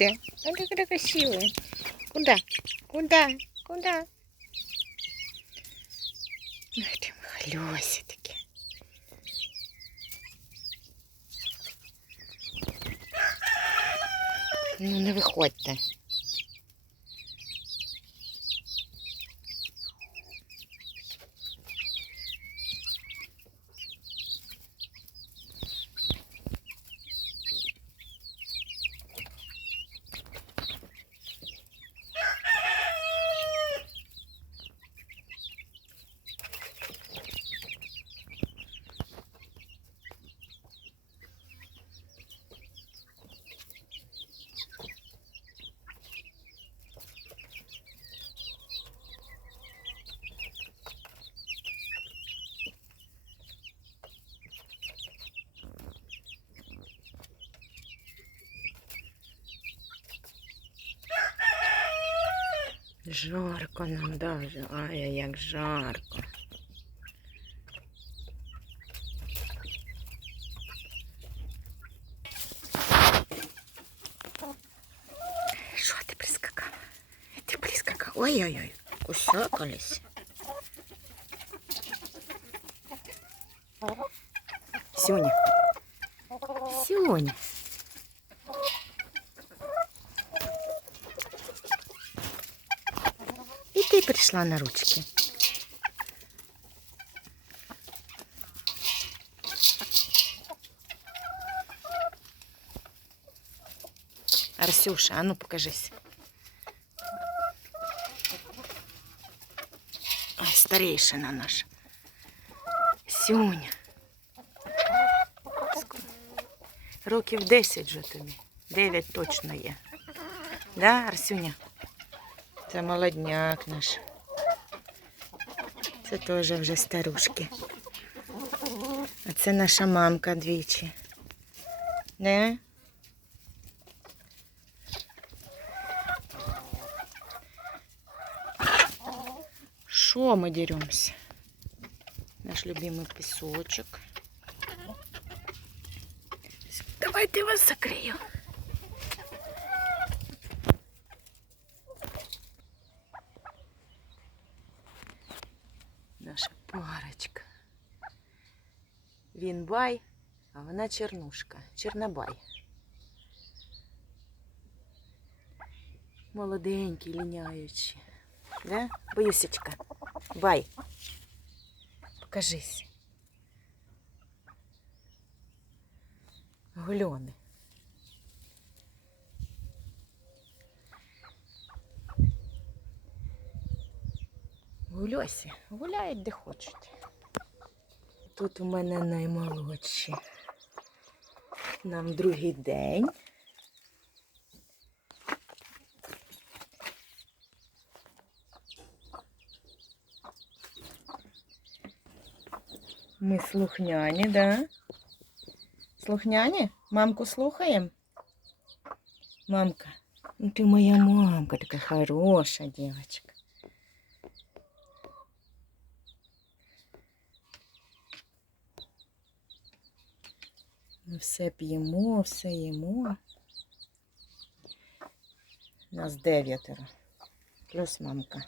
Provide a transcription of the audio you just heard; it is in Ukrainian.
Куди? Куди, куди красивий? Куди? Куди? Куди? Ну, там халюсі такі. Ну, не виходьте. Жарко нам даже. Ай, як жарко. Що ти прискакав? Ти прискакав. Ой-ой-ой, кусакались. Сюня. Сюня. І прийшла на ручки. Арсюша, а ну покажись. Ой, старейшина наша. Сюня. Років 10 вже тобі. 9 точно є. Да, Арсюня? Це молодняк наш. Це теж вже старушки. А це наша мамка двічі. Не? Що ми деремося? Наш любимый песочек. Давайте вас закрию. Парочка. Він бай, а вона чернушка. Чернобай. Молоденькі, ліняючі. Да? Боюсечка. Бай. Покажись. Гульони. Гульосі. Гуляють де хочуть. Тут у мене наймолодші. Нам другий день. Ми слухняні, да? Слухняні? Мамку слухаємо? Мамка, ну ти моя мамка, така хороша дівчинка. Все п'ємо, все їмо. Нас дев'ятеро. Плюс мамка.